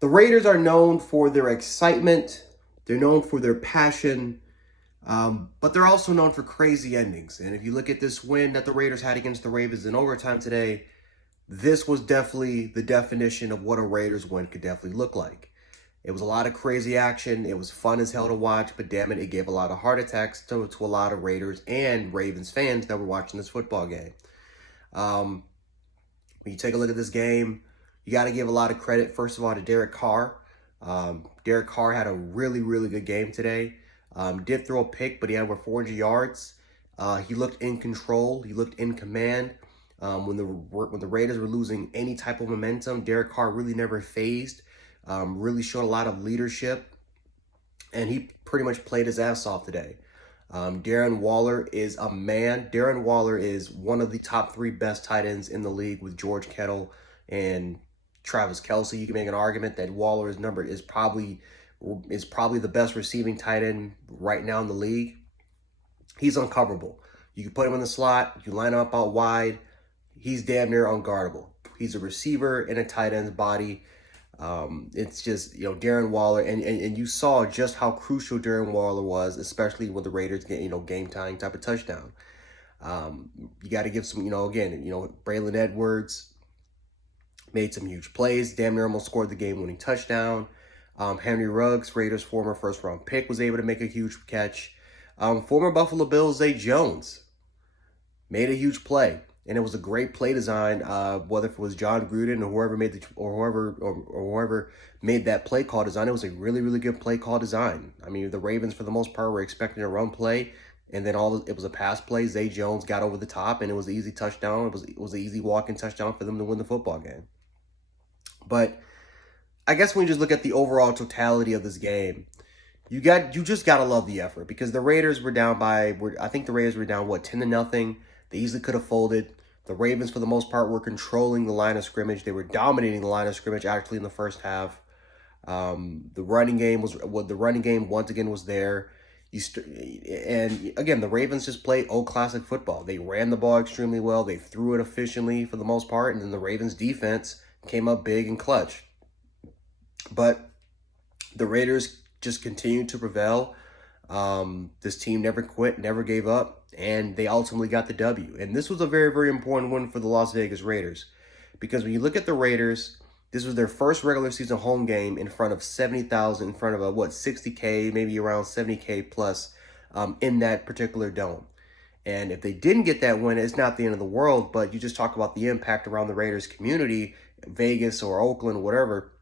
The Raiders are known for their excitement. They're known for their passion. But they're also known for crazy endings. And if you look at this win that the Raiders had against the Ravens in overtime today, this was definitely the definition of what a Raiders win could definitely look like. It was a lot of crazy action. It was fun as hell to watch, but damn it, it gave a lot of heart attacks to a lot of Raiders and Ravens fans that were watching this football game. Um, when you take a look at this game, you got to give a lot of credit, first of all, to Derek Carr. Derek Carr had a really, really good game today. Did throw a pick, but he had over 400 yards. He looked in control. He looked in command. When the Raiders were losing any type of momentum, Derek Carr really never phased. Really showed a lot of leadership, and he pretty much played his ass off today. Darren Waller is a man. Darren Waller is one of the top 3 best tight ends in the league with George Kittle and Travis Kelce. You can make an argument that Waller's number is probably the best receiving tight end right now in the league. He's uncoverable. You can put him in the slot. You line him up out wide. He's damn near unguardable. He's a receiver in a tight end's body. It's just, Darren Waller, and you saw just how crucial Darren Waller was, especially when the Raiders get, game tying type of touchdown. You got to give some, again, Braylon Edwards made some huge plays. Damn near almost scored the game-winning touchdown. Henry Ruggs, Raiders' former first-round pick, was able to make a huge catch. Former Buffalo Bills Zay Jones made a huge play, and it was a great play design. Whether it was John Gruden or whoever made that play call design, it was a really, really good play call design. I mean, the Ravens for the most part were expecting a run play, and then it was a pass play. Zay Jones got over the top, and it was an easy touchdown. It was an easy walk-in touchdown for them to win the football game. But I guess when you just look at the overall totality of this game, you just gotta love the effort, because the Raiders were down I think the Raiders were down 10-0. They easily could have folded. The Ravens, for the most part, were controlling the line of scrimmage. They were dominating the line of scrimmage actually in the first half. The running game once again was there. And again, the Ravens just played old classic football. They ran the ball extremely well. They threw it efficiently for the most part, and then the Ravens defense came up big and clutch. But the Raiders just continued to prevail. This team never quit, never gave up, and they ultimately got the W. And this was a very, very important win for the Las Vegas Raiders, because when you look at the Raiders, this was their first regular season home game in front of 70,000, in front of 60K, maybe around 70K plus in that particular dome. And if they didn't get that win, it's not the end of the world, but you just talk about the impact around the Raiders community, Vegas or Oakland, whatever.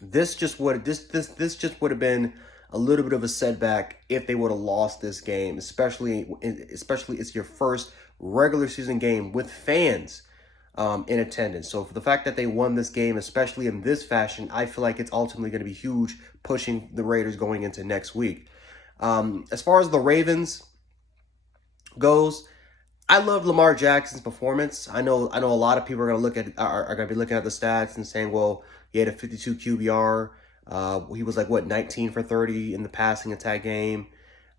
This just would have been a little bit of a setback if they would have lost this game, especially it's your first regular season game with fans in attendance. So for the fact that they won this game, especially in this fashion, I feel like it's ultimately going to be huge, pushing the Raiders going into next week. As far as the Ravens goes, I love Lamar Jackson's performance. I know a lot of people are going to be looking at the stats and saying, well, he had a 52 QBR. He was 19 for 30 in the passing attack game.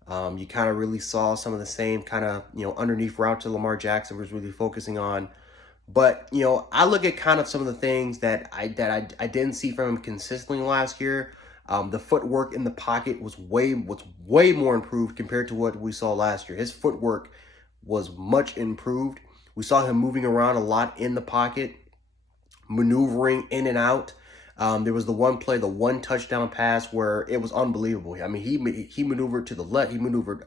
You kind of really saw some of the same kind of, underneath route to Lamar Jackson was really focusing on. But, I look at kind of some of the things that I didn't see from him consistently last year. The footwork in the pocket was way more improved compared to what we saw last year. His footwork was much improved. We saw him moving around a lot in the pocket, maneuvering in and out. There was the one play, the one touchdown pass where it was unbelievable. I mean, he maneuvered to the left. He maneuvered,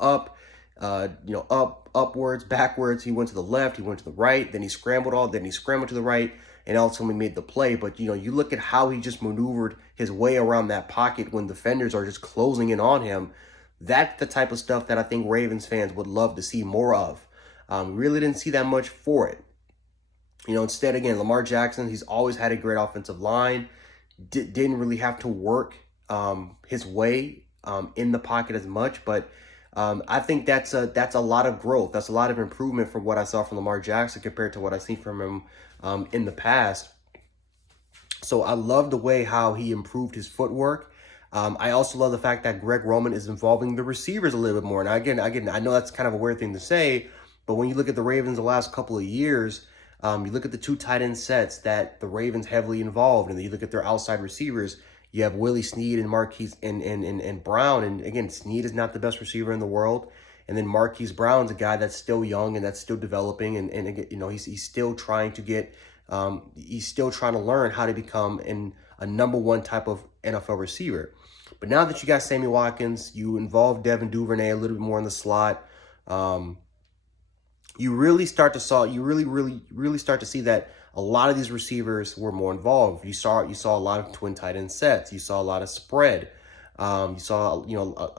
up, upwards, backwards. He went to the left. He went to the right. Then he scrambled to the right, and ultimately made the play. But, you look at how he just maneuvered his way around that pocket when defenders are just closing in on him. That's the type of stuff that I think Ravens fans would love to see more of. Really didn't see that much for it. Instead, again, Lamar Jackson, he's always had a great offensive line. Didn't really have to work his way in the pocket as much. But I think that's a lot of growth. That's a lot of improvement from what I saw from Lamar Jackson compared to what I've seen from him in the past. So I love the way how he improved his footwork. I also love the fact that Greg Roman is involving the receivers a little bit more. Now, again, I know that's kind of a weird thing to say, but when you look at the Ravens the last couple of years, You look at the two tight end sets that the Ravens heavily involved, and then you look at their outside receivers. You have Willie Snead and Marquise and Brown. And again, Snead is not the best receiver in the world. And then Marquise Brown's a guy that's still young and that's still developing. And again, he's still trying to get, he's still trying to learn how to become a number one type of NFL receiver. But now that you got Sammy Watkins, you involve Devin Duvernay a little bit more in the slot. You really start to see that a lot of these receivers were more involved. You saw a lot of twin tight end sets. You saw a lot of spread. You saw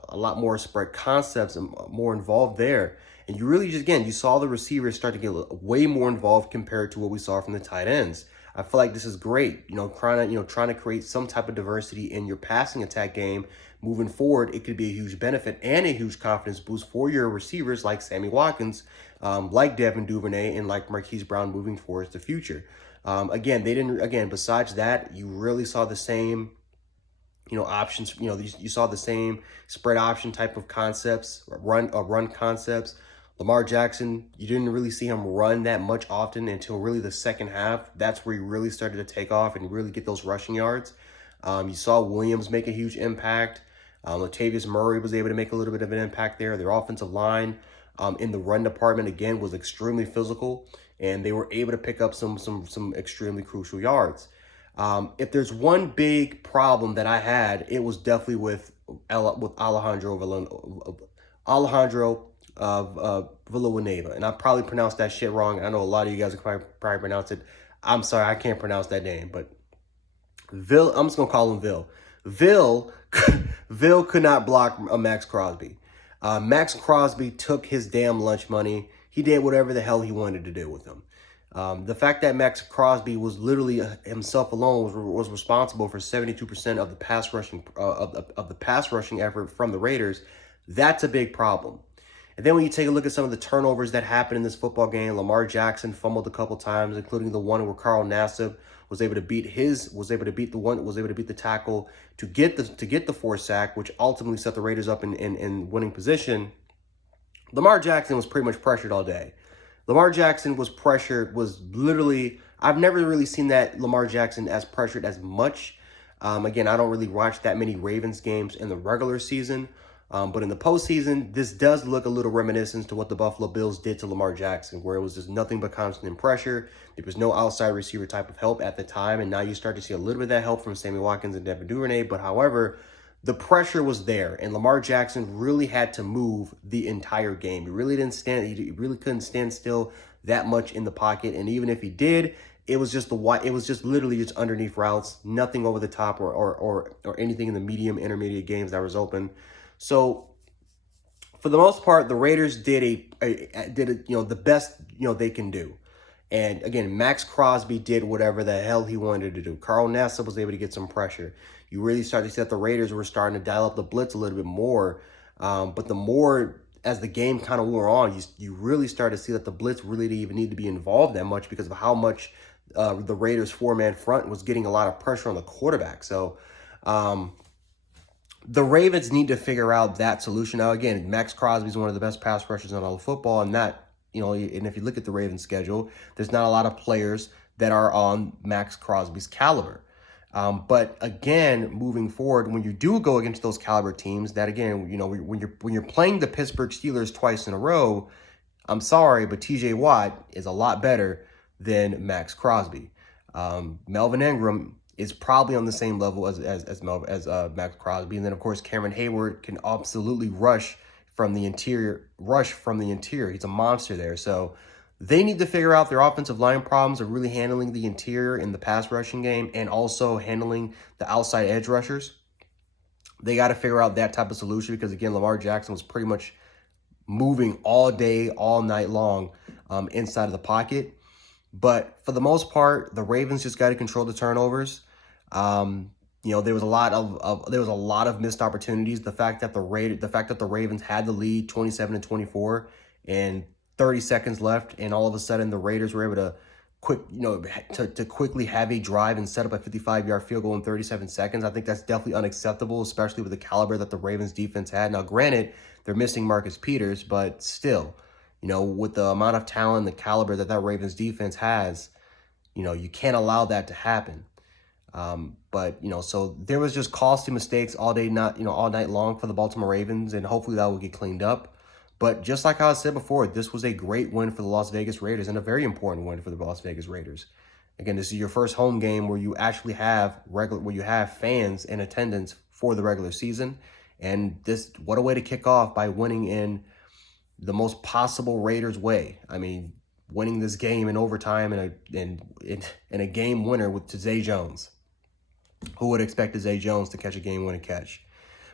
a lot more spread concepts and more involved there. And you really you saw the receivers start to get way more involved compared to what we saw from the tight ends. I feel like this is great. Trying to create some type of diversity in your passing attack game moving forward. It could be a huge benefit and a huge confidence boost for your receivers like Sammy Watkins, like Devin Duvernay, and like Marquise Brown moving forward to the future. Besides that, you really saw the same, options. You saw the same spread option type of concepts, run concepts. Lamar Jackson, you didn't really see him run that much often until really the second half. That's where he really started to take off and really get those rushing yards. You saw Williams make a huge impact. Latavius Murray was able to make a little bit of an impact there. Their offensive line in the run department, again, was extremely physical, and they were able to pick up some extremely crucial yards. If there's one big problem that I had, it was definitely with Alejandro Villanueva, and I probably pronounced that shit wrong. I know a lot of you guys can probably pronounce it. I'm sorry, I can't pronounce that name, but I'm just gonna call him Vil. Vil could not block a Max Crosby. Max Crosby took his damn lunch money. He did whatever the hell he wanted to do with him. The fact that Max Crosby was literally himself alone was responsible for 72% of the pass rushing of the pass rushing effort from the Raiders. That's a big problem. And then when you take a look at some of the turnovers that happened in this football game, Lamar Jackson fumbled a couple times, including the one where Carl Nassib was able to beat the tackle to get the forced sack, which ultimately set the Raiders up in winning position. Lamar Jackson was pretty much pressured all day. Lamar Jackson was pressured, I've never really seen that Lamar Jackson as pressured as much. Again, I don't really watch that many Ravens games in the regular season. But in the postseason, this does look a little reminiscent to what the Buffalo Bills did to Lamar Jackson, where it was just nothing but constant pressure. There was no outside receiver type of help at the time, and now you start to see a little bit of that help from Sammy Watkins and Devin Duvernay. But however, the pressure was there, and Lamar Jackson really had to move the entire game. He really couldn't stand still that much in the pocket, and even if he did, it was just literally just underneath routes, nothing over the top or anything in the medium intermediate games that was open. So, for the most part, the Raiders did the best they can do, and again, Max Crosby did whatever the hell he wanted to do. Carl Nassib was able to get some pressure. You really started to see that the Raiders were starting to dial up the blitz a little bit more, but the more as the game kind of wore on, you really started to see that the blitz really didn't even need to be involved that much because of how much the Raiders' four-man front was getting a lot of pressure on the quarterback. So. The Ravens need to figure out that solution. Now, again, Max Crosby is one of the best pass rushers in all of football, and and if you look at the Ravens schedule, there's not a lot of players that are on Max Crosby's caliber. But again, moving forward, when you do go against those caliber teams, that again, when you're playing the Pittsburgh Steelers twice in a row, I'm sorry, but T.J. Watt is a lot better than Max Crosby. Melvin Ingram is probably on the same level as Max Crosby. And then, of course, Cameron Hayward can absolutely rush from the interior. He's a monster there. So they need to figure out their offensive line problems of really handling the interior in the pass rushing game and also handling the outside edge rushers. They got to figure out that type of solution because, again, Lamar Jackson was pretty much moving all day, all night long inside of the pocket. But for the most part, the Ravens just got to control the turnovers. There was a lot of missed opportunities. The fact that the Ravens had the lead 27-24 and 30 seconds left, and all of a sudden the Raiders were able to quickly have a drive and set up a 55-yard field goal in 37 seconds. I think that's definitely unacceptable, especially with the caliber that the Ravens defense had. Now, granted, they're missing Marcus Peters, but still, You know, with the amount of talent, the caliber that Ravens defense has, you know, you can't allow that to happen. But, you know, so there was just costly mistakes all day, not, you know, all night long for the Baltimore Ravens, and hopefully that will get cleaned up. But just like I said before, this was a great win for the Las Vegas Raiders and a very important win for the Las Vegas Raiders. Again, this is your first home game where you actually have where you have fans in attendance for the regular season. And this, what a way to kick off by winning in the most possible Raiders way. I mean, winning this game in overtime and a game winner with Zay Jones. Who would expect Zay Jones to catch a game-winning catch?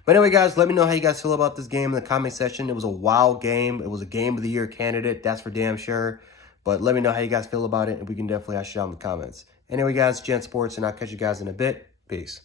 But anyway, guys, let me know how you guys feel about this game in the comment section. It was a wild game. It was a game of the year candidate. That's for damn sure. But let me know how you guys feel about it, and we can definitely hash it out in the comments. Anyway, guys, Gent Sports, and I'll catch you guys in a bit. Peace.